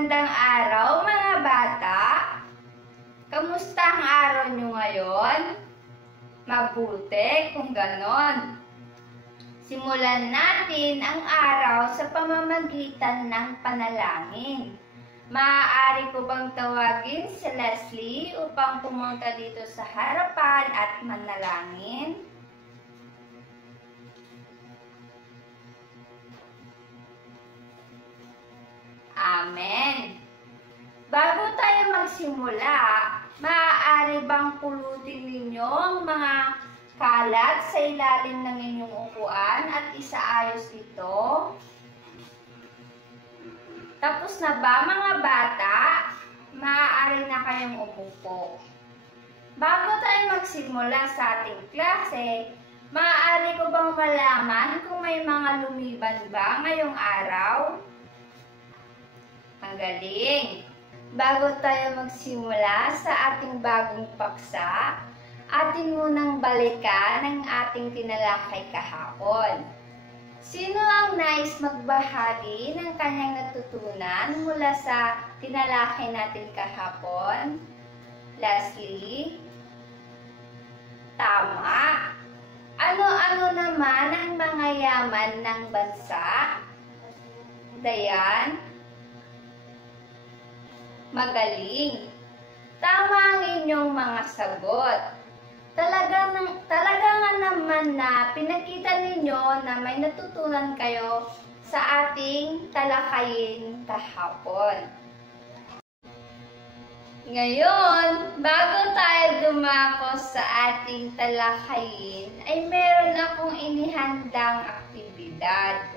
Magandang araw mga bata! Kamusta ang araw nyo ngayon? Mabuti kung ganon. Simulan natin ang araw sa pamamagitan ng panalangin. Maaari ko bang tawagin si Leslie upang pumunta dito sa harapan at manalangin? Amen. Bago tayo magsimula, maaari bang pulutin ninyo ang mga kalat sa ilalim ng inyong upuan at isaayos ito? Tapos na ba mga bata? Maaari na kayong umupo. Bago tayo magsimula sa ating klase, maaari ko bang malaman kung may mga lumiban ba ngayong araw? Ang galing! Bago tayo magsimula sa ating bagong paksa, atin munang balikan ang ating tinalakay kahapon. Sino ang nais magbahagi ng kanyang natutunan mula sa tinalakay natin kahapon? Leslie? Tama! Ano-ano naman ang mga yaman ng bansa? Dayan? Magaling! Tama ang inyong mga sagot. Talaga nga naman na pinakita ninyo na may natutunan kayo sa ating talakayin kahapon. Ngayon, bago tayo dumako sa ating talakayin, ay meron akong inihandang aktibidad.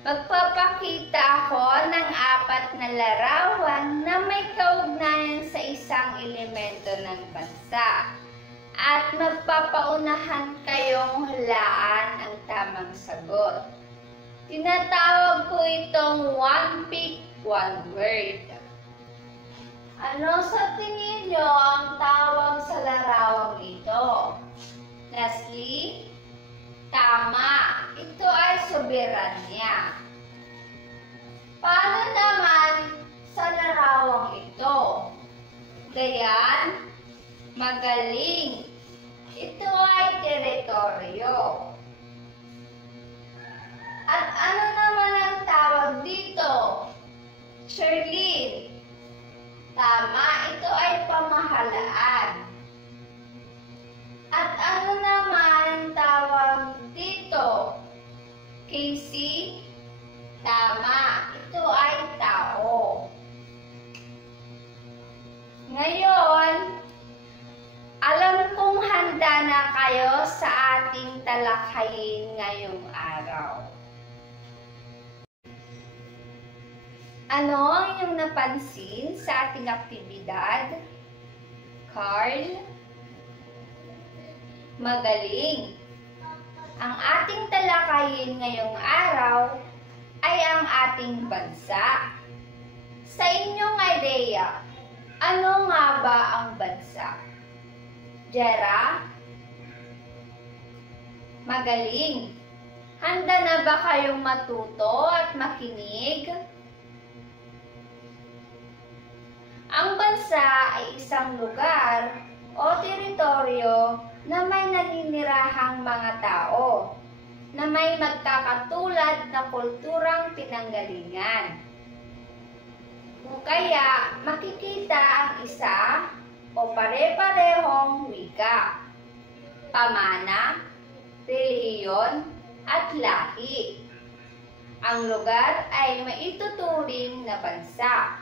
Magpapakita ako ng 4 na larawan na may kaugnayan sa isang elemento ng bansa. At magpapaunahan kayong hulaan ang tamang sagot. Tinatawag ko itong one pick, one word. Ano sa tingin nyo ang tawag sa larawang ito? Leslie? Tama! Ito ay soberanya. Paano naman sa larawang ito? Dayan? Magaling! Ito ay teritoryo. At ano naman ang tawag dito? Sherlyn? Tama, ito ay pamahalaan. At ano naman ang tawag dito? Casey? Tama, ito ay tao. Ngayon, alam kong handa na kayo sa ating talakayin ngayong araw. Ano ang inyong napansin sa ating aktibidad? Carl? Magaling! Ang ating talakayin ngayong araw ay ang ating bansa. Sa inyong ideya, ano nga ba ang bansa? Jera? Magaling! Handa na ba kayong matuto at makinig? Ang bansa ay isang lugar o teritoryo na may naninirahang mga tao na may magkakatulad na kulturang pinanggalingan. Kung kaya makikita ang isa o pare-parehong wika, pamana, relihiyon, at lahi. Ang lugar ay maituturing na bansa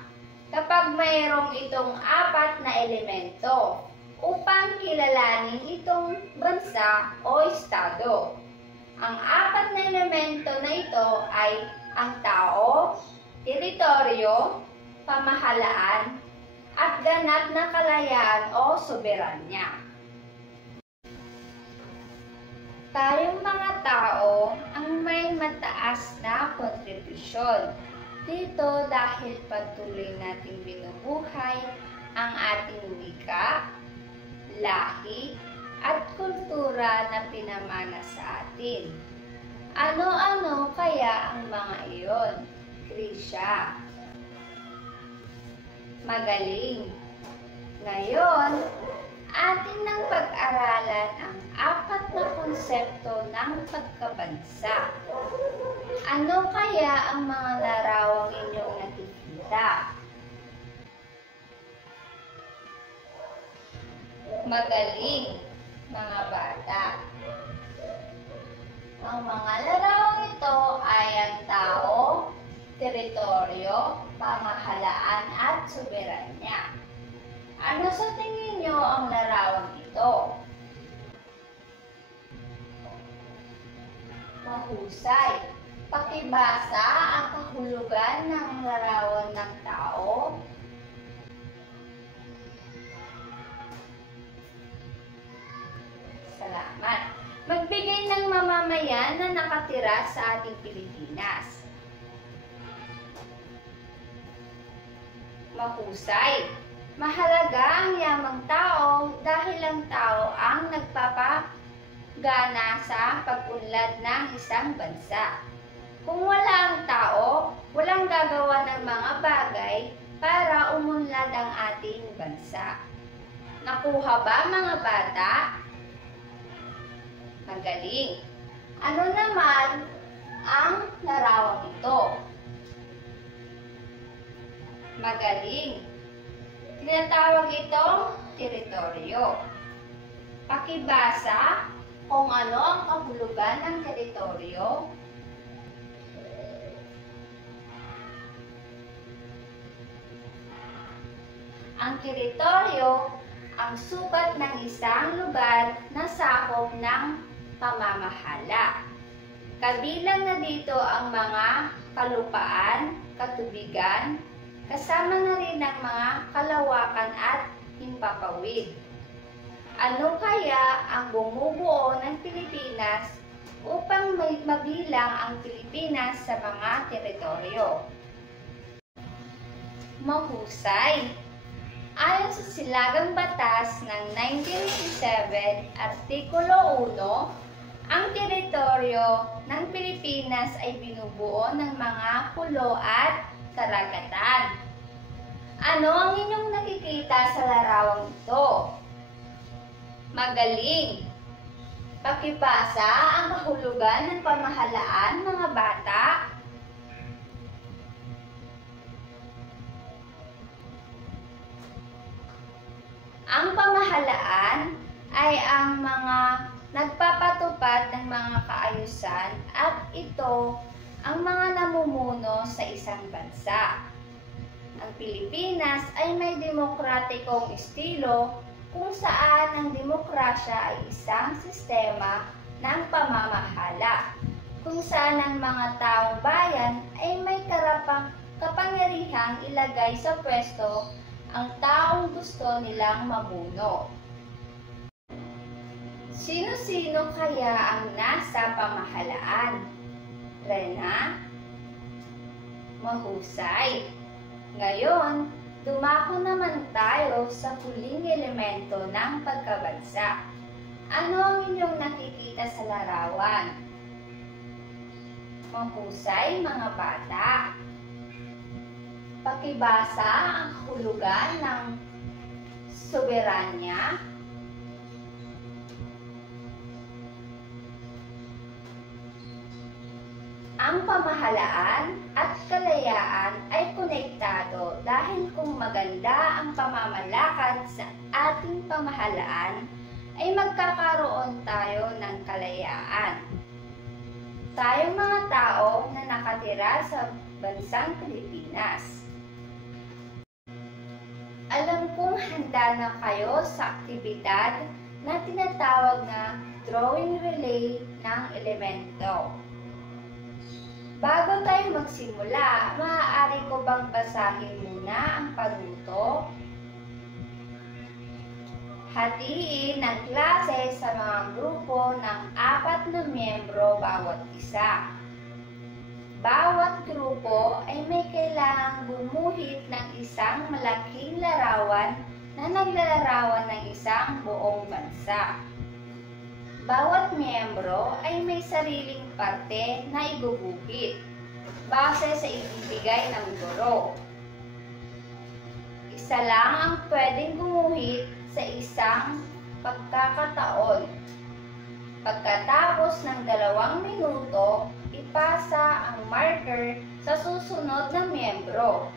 kapag mayroong itong 4 na elemento upang kilalanin itong bansa o estado. Ang 4 na elemento na ito ay ang tao, teritoryo, pamahalaan, at ganap na kalayaan o soberanya. Tayong mga tao ang may mataas na kontribusyon dito dahil patuloy nating binubuhay ang ating wika, lahi, at kultura na pinamana sa atin. Ano-ano kaya ang mga iyon, Krisha? Magaling! Ngayon, atin nang pag-aralan ang 4 na konsepto ng pagkabansa. Ano kaya ang mga larawang inyong nakikita? Magaling, mga bata! Ang mga larawang ito ay ang tao, teritoryo, pamahalaan at soberanya. Ano sa tingin nyo ang larawang ito? Mahusay. Pakibasa ang kahulugan ng larawan ng tao. Salamat. Magbigay ng mamamayan na nakatira sa ating Pilipinas. Mahusay. Mahalaga ang yamang tao dahil ang tao ang nagpapagana sa pag-unlad ng isang bansa. Kung wala ang tao, walang gagawa ng mga bagay para umunlad ang ating bansa. Nakuha ba, mga bata? Magaling! Ano naman ang larawang ito? Magaling! Tinatawag itong teritoryo. Pakibasa kung ano ang kahulugan ng teritoryo. Ang teritoryo ang sukat ng isang lugar na sakop ng pamamahala. Kabilang na dito ang mga kalupaan, katubigan, kasama na rin ang mga kalawakan at himpapawid. Ano kaya ang bumubuo ng Pilipinas upang mabilang ang Pilipinas sa mga teritoryo? Mahusay! Ayon sa Silagang Batas ng 1987, Artikulo 1, ang teritoryo ng Pilipinas ay binubuo ng mga pulo at karagatan. Ano ang inyong nakikita sa larawang ito? Magaling! Pakibasa ang kahulugan ng pamahalaan, mga bata. Ang pamahalaan ay ang mga nagpapatupad ng mga kaayusan at ito ang mga namumuno sa isang bansa. Ang Pilipinas ay may demokratikong estilo kung saan ang demokrasya ay isang sistema ng pamamahala, kung saan ang mga taong bayan ay may kapangyarihang ilagay sa pwesto ang taong gusto nilang mamuno. Sino-sino kaya ang nasa pamahalaan? Rena? Mahusay! Ngayon, dumako naman tayo sa huling elemento ng pagkabansa. Ano ang inyong nakikita sa larawan? Mahusay, mga bata! Pakibasa ang kahulugan ng soberanya. Ang pamahalaan at kalayaan ay konektado dahil kung maganda ang pamamalakad sa ating pamahalaan, ay magkakaroon tayo ng kalayaan. Tayong mga tao na nakatira sa bansang Pilipinas. Alam kong handa na kayo sa aktibidad na tinatawag na drawing relay ng elemento. Bago tayo magsimula, maaari ko bang basahin muna ang panuto? Hatiin ang klase sa mga grupo ng 4 na miyembro bawat isa. Bawat grupo ay may kailangang gumuhit ng isang malaking larawan na naglalarawan ng isang buong bansa. Bawat miyembro ay may sariling parte na iguguhit base sa ibibigay ng guro. Isa lang ang pwedeng gumuhit sa isang pagkakataon. Pagkatapos ng 2 minuto, ipasa ang marker sa susunod na miyembro.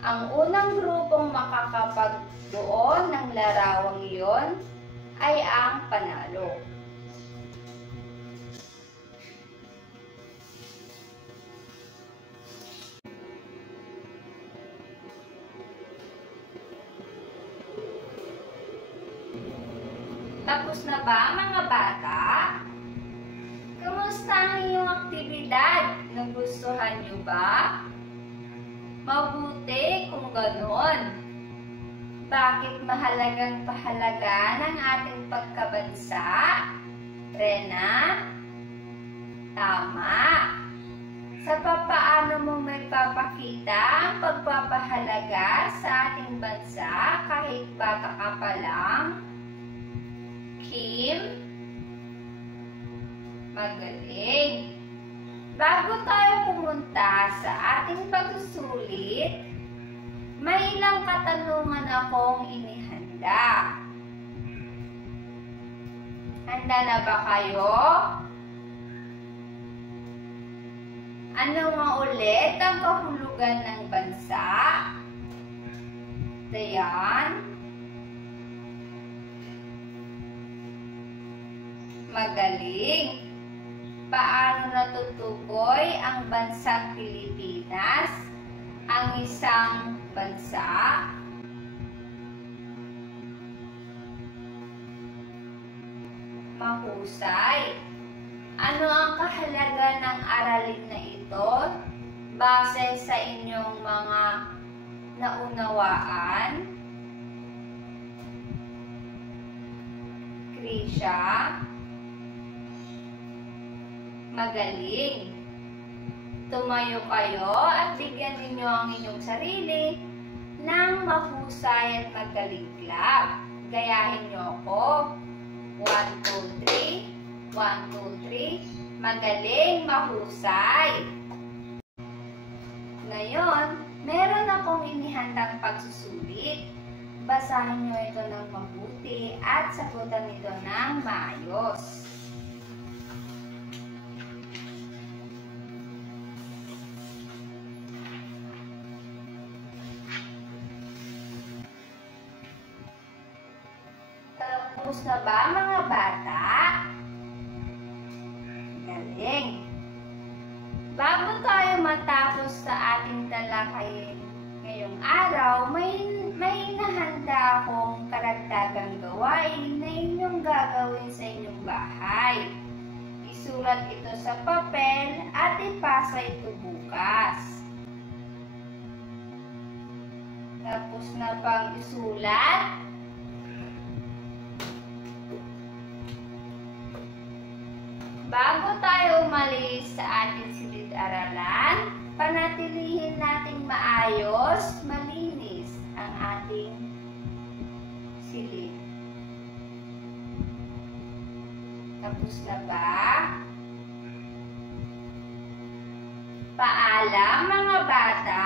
Ang unang grupong makakapagbuo ng larawang iyon ay ang panalo. Tapos na ba mga bata? Kamusta ang inyong aktibidad? Nagustuhan niyo ba? Mabuti kung ganon. Bakit mahalagang pahalaga ng ating pagkabansa? Rena? Tama. Sa papaano mo may papakita ang pagpapahalaga sa ating bansa kahit bata ka pa lang? Kim? Magaling. Bago tayo pumunta sa ating pagsusulit, may ilang katanungan akong inihanda. Handa na ba kayo? Ano nga ulit ang kahulugan ng bansa? Dayan? Magaling. Paano natutukoy ang bansang Pilipinas? Ang isang bansa? Mahusay. Ano ang kahalaga ng aralin na ito base sa inyong mga naunawaan? Krisha? Magaling. Tumayo kayo at bigyan ninyo ang inyong sarili ng mahusay at magaling clap. Gayahin nyo ako. 1, 2, 3. 1, 2, 3. Magaling, mahusay. Ngayon, meron akong inihandang pagsusulit. Basahin nyo ito ng mabuti at sagutan ito ng maayos. Tapos na ba mga bata? Galing! Bago tayo matapos sa ating talakayin ngayong araw, may nahanda akong karagdagang gawain na inyong gagawin sa inyong bahay. Isulat ito sa papel at ipasa ito bukas. Tapos na bang isulat? Bago tayo umalis sa ating silid-aralan, panatilihin nating maayos, malinis ang ating silid. Tapos na ba? Paalam mga bata!